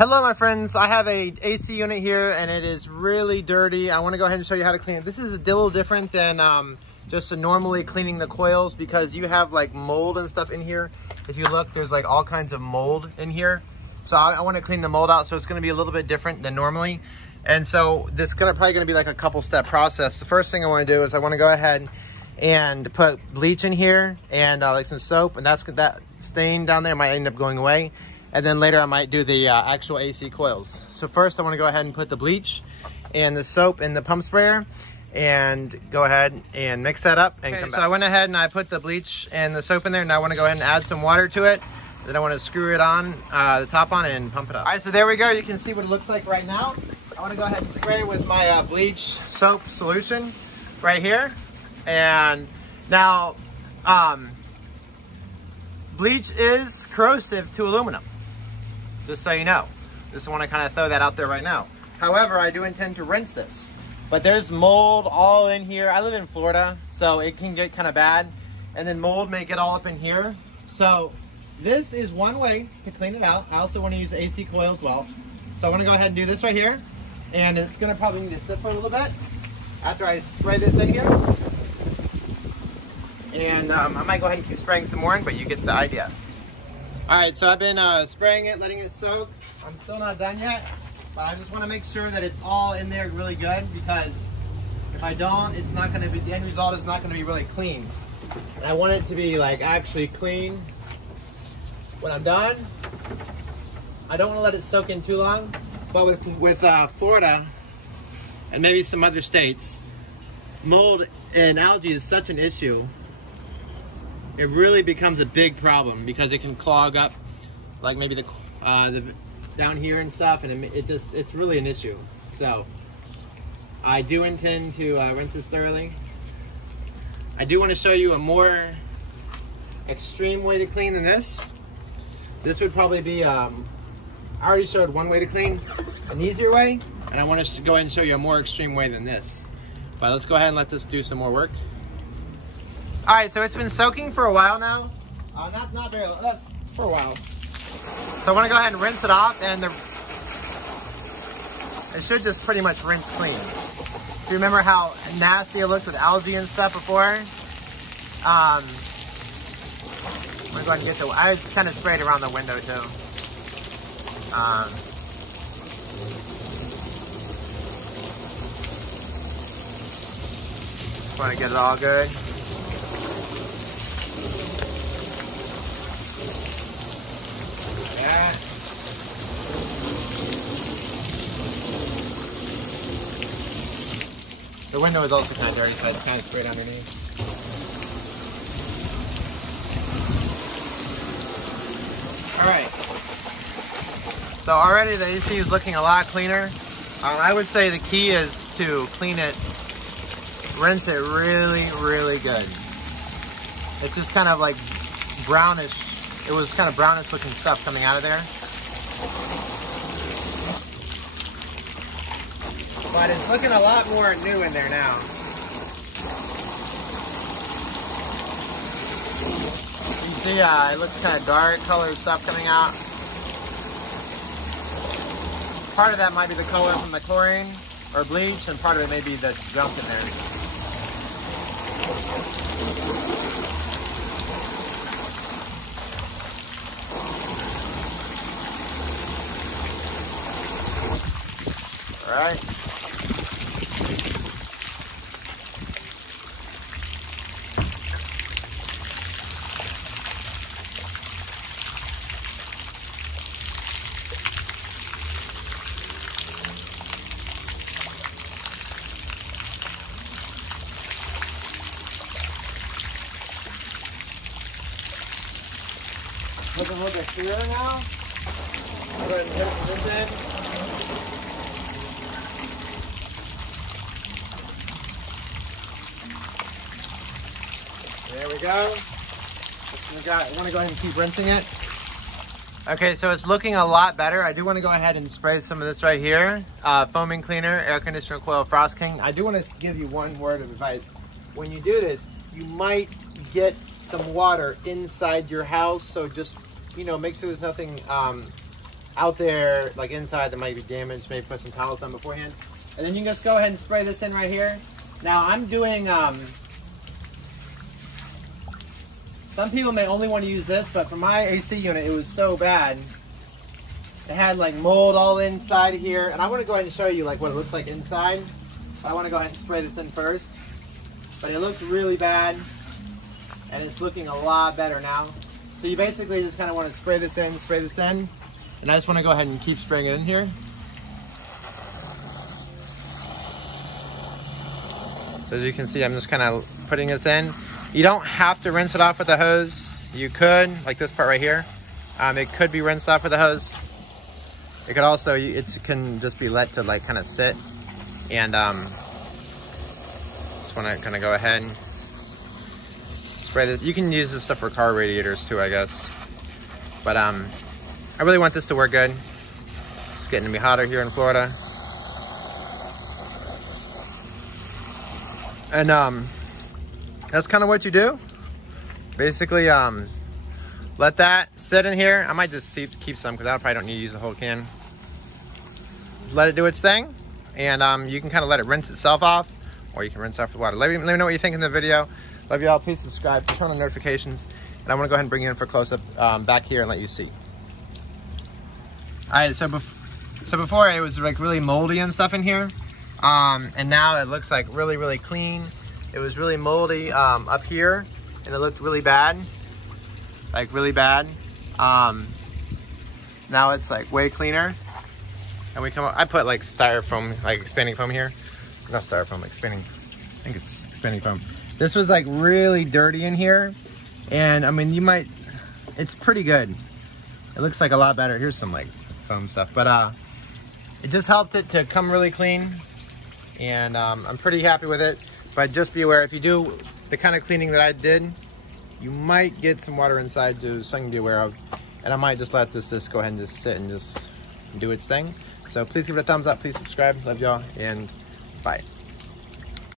Hello my friends, I have a AC unit here and it is really dirty. I want to go ahead and show you how to clean it. This is a little different than just normally cleaning the coils because you have like mold and stuff in here. If you look, there's like all kinds of mold in here. So I want to clean the mold out, so it's going to be a little bit different than normally. And so this is probably going to be like a couple step process. The first thing I want to do is I want to go ahead and put bleach in here and like some soap, and that stain down there might end up going away. And then later I might do the actual AC coils. So first I want to go ahead and put the bleach and the soap in the pump sprayer and go ahead and mix that up and come back. So I went ahead and I put the bleach and the soap in there. Now I want to go ahead and add some water to it. Then I want to screw it on, the top on, and pump it up. All right, so there we go. You can see what it looks like right now. I want to go ahead and spray with my bleach soap solution right here. And now bleach is corrosive to aluminum. Just so you know. Just want to kind of throw that out there right now. However, I do intend to rinse this. But there's mold all in here. I live in Florida, so it can get kind of bad. And then mold may get all up in here. So this is one way to clean it out. I also want to use the AC coil as well. So I want to go ahead and do this right here. And it's going to probably need to sit for a little bit after I spray this in here. And I might go ahead and keep spraying some more in, but you get the idea. All right, so I've been spraying it, letting it soak. I'm still not done yet, but I just want to make sure that it's all in there really good, because if I don't, it's not going to be, the end result is not going to be really clean. And I want it to be like actually clean when I'm done. I don't want to let it soak in too long, but with Florida and maybe some other states, mold and algae is such an issue. It really becomes a big problem because it can clog up, like maybe the down here and stuff, and it's really an issue. So I do intend to rinse this thoroughly. I do want to show you a more extreme way to clean than this. This would probably be I already showed one way to clean, an easier way, and I want to go ahead and show you a more extreme way than this. But let's go ahead and let this do some more work. All right, so it's been soaking for a while now. Not very long, that's for a while. So I want to go ahead and rinse it off, and it should just pretty much rinse clean. Do you remember how nasty it looked with algae and stuff before? I'm gonna go ahead and get I just kind of sprayed around the window too. Just want to get it all good. Yeah. The window is also kind of dirty, so I kind of sprayed underneath. All right. So already the AC is looking a lot cleaner. I would say the key is to clean it, rinse it really, really good. It's just kind of like brownish. It was kind of brownish looking stuff coming out of there. But it's looking a lot more new in there now. You see, it looks kind of dark colored stuff coming out. Part of that might be the color from the chlorine or bleach, and part of it may be the junk in there. All right. Looking a little bit clearer now. I'll go ahead and put this in. There we go. I want to go ahead and keep rinsing it. Okay, so it's looking a lot better. I do want to go ahead and spray some of this right here. Foaming cleaner, air conditioner coil, Frost King. I do want to give you one word of advice. When you do this, you might get some water inside your house, so just, you know, make sure there's nothing out there, like inside, that might be damaged, maybe put some towels on beforehand. And then you can just go ahead and spray this in right here. Now I'm doing, some people may only want to use this, but for my AC unit, it was so bad. It had like mold all inside here. And I want to go ahead and show you like what it looks like inside. I want to go ahead and spray this in first. But it looked really bad. And it's looking a lot better now. So you basically just kind of want to spray this in. And I just want to go ahead and keep spraying it in here. So as you can see, I'm just kind of putting this in. You don't have to rinse it off with the hose. You could, like this part right here. It could be rinsed off with the hose. It could also, it can just be let to like kind of sit. And just want to kind of go ahead and spray this. You can use this stuff for car radiators too, I guess. But I really want this to work good. It's getting to be hotter here in Florida. And that's kind of what you do. Basically, let that sit in here. I might just keep some because I probably don't need to use the whole can. Let it do its thing. And you can kind of let it rinse itself off, or you can rinse off with water. Let me know what you think in the video. Love y'all. Please subscribe, turn on notifications. And I want to go ahead and bring you in for a close-up back here and let you see. All right, so before it was like really moldy and stuff in here. And now it looks like really, really clean. It was really moldy up here, and it looked really bad, like really bad. Now it's like way cleaner. And we come up, I put like styrofoam, like expanding foam here. Not styrofoam, expanding, I think it's expanding foam. This was like really dirty in here. And I mean, it's pretty good. It looks like a lot better. Here's some like foam stuff, but it just helped it to come really clean. And I'm pretty happy with it. But just be aware, if you do the kind of cleaning that I did, you might get some water inside, to something to be aware of. And I might just let this just go ahead and just sit and just do its thing. So please give it a thumbs up, please subscribe. Love y'all, and bye.